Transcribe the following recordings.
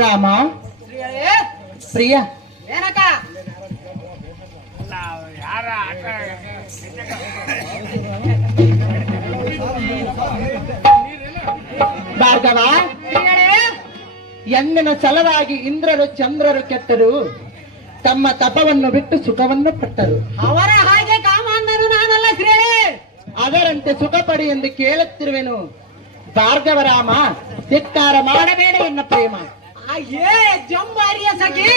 ರಾಮ ಪ್ರಿಯ ಏನಕ್ಕ ಭಾರ್ಗವ, ಹೆಣ್ಣಿನ ಸಲವಾಗಿ ಇಂದ್ರರು ಚಂದ್ರರು ಕೆಟ್ಟರು, ತಮ್ಮ ತಪವನ್ನು ಬಿಟ್ಟು ಸುಖವನ್ನು ಪಟ್ಟರು. ಅವರ ಹಾಗೆ ಕಾಮಾಂಧನು ನಾನಲ್ಲ ಶ್ರೀ. ಅದರಂತೆ ಸುಖ ಪಡಿ ಎಂದು ಕೇಳುತ್ತಿರುವೆನು. ಭಾರ್ಗವರಾಮ, ಧಿಕ್ಕಾರ ಮಾಡಬೇಡ ಎನ್ನ ಪ್ರೇಮ. ಏ ಜಂಬಾರಿಯ ಸಖಿ,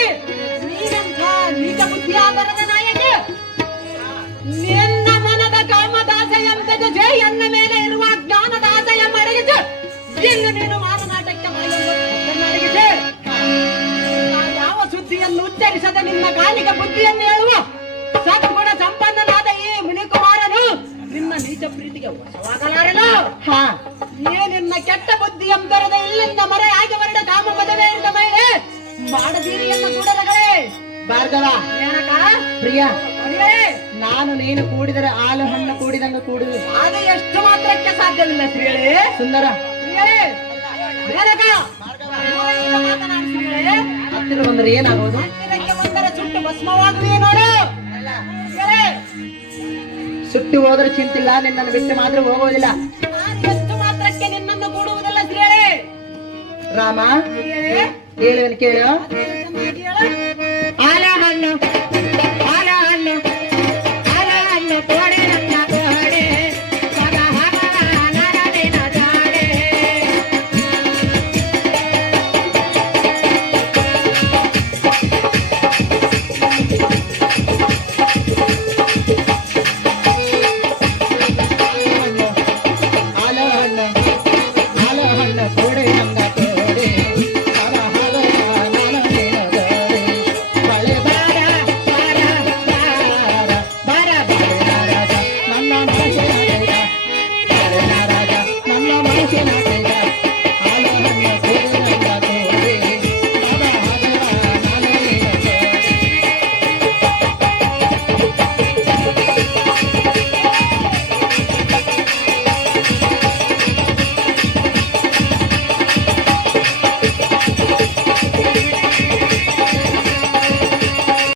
ನೀನಂಥ ನೀಚ ಬುದ್ಧಿ ಆಧಾರದ ನಾಯಕ, ನಿನ್ನ ಮನದ ಕಾಮದಾಸೆಯಂತದ ಜೈ ಎನ್ನ ಮೇಲೆ ಇರುವ ಜ್ಞಾನದಾಸೆಯ ಮಡಗಿಸು. ಇನ್ನು ನೀನು ಮಾತನಾಟಕ್ಕೆ ಮಡಗಿಸು. ಯಾವ ಸುದ್ದಿಯನ್ನು ಉಚ್ಚರಿಸದ ನಿನ್ನ ಕಾಲಿಕ ಬುದ್ಧಿಯನ್ನು ಹೇಳುವ ಸದ್ಗುಣ ಸಂಪನ್ನನಾದ ಈ ಮುನಿಕುಮಾರನು ನಿನ್ನ ನೀಚ ಪ್ರೀತಿಗೆ ವಶವಾಗಲಾರನು. ನಿನ್ನ ಕೆಟ್ಟ ಬುದ್ಧಿ ಎಂಬರದ ಇಲ್ಲಿಂದ ಮರೆಯಾಗಿ ಹೊರಡ ಕಾಮ ಮದುವೆ ಇರಿದ ಮೇಲೆ ಮಾಡದೀರಿಯನ್ನು ಕೂಡಲಗಳೇ. ಭಾರ್ಗವ, ಏನಕ್ಕ ಪ್ರಿಯ, ನಾನು ನೀನು ಕೂಡಿದರೆ ಹಾಲು ಹಣ್ಣು ಕೂಡಿದಂಗ ಕೂಡುವೆ. ಅದು ಎಷ್ಟು ಮಾತ್ರಕ್ಕೆ ಸಾಧ್ಯವಿಲ್ಲ ಶ್ರೀಗಳೇ. ಸುಂದರ ಮಾತನಾಡಿ ಶ್ರೀಗಳೇ. ಹತ್ತಿರ ಬಂದರೆ ಏನಾಗೋದು? ಹತ್ತಿರಕ್ಕೆ ಬಂದರೆ ಸುಟ್ಟು ಭಸ್ಮವಾಗುವೆ ನೋಡು. ಸುಟ್ಟು ಹೋದ್ರೆ ಚಿಂತಿಲ್ಲ, ನಿನ್ನನ್ನು ಬಿಟ್ಟು ಮಾತ್ರ ಹೋಗೋದಿಲ್ಲ. ಎಷ್ಟು ಮಾತ್ರಕ್ಕೆ ನಿನ್ನನ್ನು ಕೂಡುವುದಿಲ್ಲ ಶ್ರೀಗಳೇ. ರಾಮ, ಹೇಳುವನು ಕೇಳು. ಚೆನ್ನಾಗಿ ಹೇಳು.